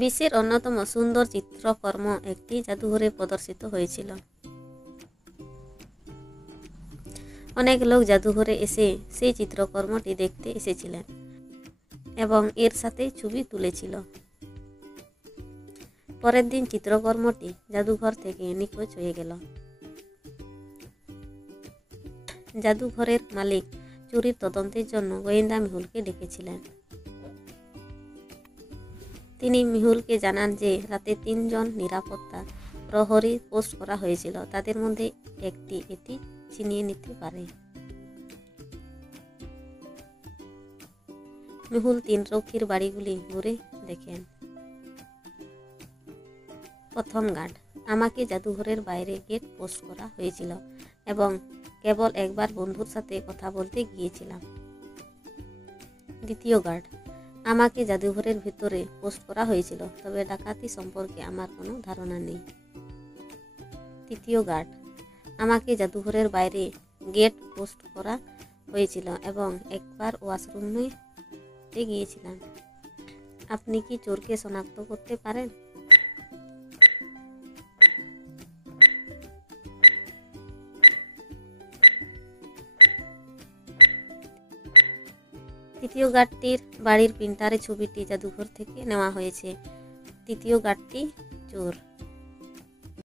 বিশ্বের অন্যতম সুন্দর চিত্রকর্ম একটি জাদুঘরে প্রদর্শিত হয়েছিল। অনেক লোক জাদুঘরে এসে সেই চিত্রকর্মটি দেখতে এসেছিলেন এবং এর সাথে ছবি তুলেছিল। পরের দিন চিত্রকর্মটি জাদুঘর থেকে নিখোঁজ হয়ে গেল। জাদুঘরের মালিক চুরির তদন্তের জন্য গোয়েন্দা মিহুলকে ডেকেছিলেন। তিনি মিহুলকে জানান যে রাতে 3 জন নিরাপত্তা প্রহরী পোস্ট করা হয়েছিল, তাদের মধ্যে একটি এটি ছিনিয়ে নিতে পারে। মিহুল 3 রক্ষীর বাড়িগুলি ঘুরে দেখেন। প্রথম গার্ড: আমাকে জাদুঘরের বাইরে গেট পোস্ট করা হয়েছিল এবং কেবল একবার বন্ধুর সাথে কথা বলতে গিয়েছিলাম। দ্বিতীয় গার্ড: আমাকে জাদুঘরের ভিতরে পোস্ট করা হয়েছিল, তবে ডাকাতি সম্পর্কে আমার কোনো ধারণা নেই। তৃতীয় গার্ড: আমাকে জাদুঘরের বাইরে গেট পোস্ট করা হয়েছিল এবং একবার ওয়াশরুমে গিয়েছিলাম। আপনি কি চোরকে শনাক্ত করতে পারেন? তৃতীয় গার্ডটির বাড়ির প্রিন্টারে ছবিটি জাদুঘর থেকে নেওয়া হয়েছে। তৃতীয় গার্ডটি চোর।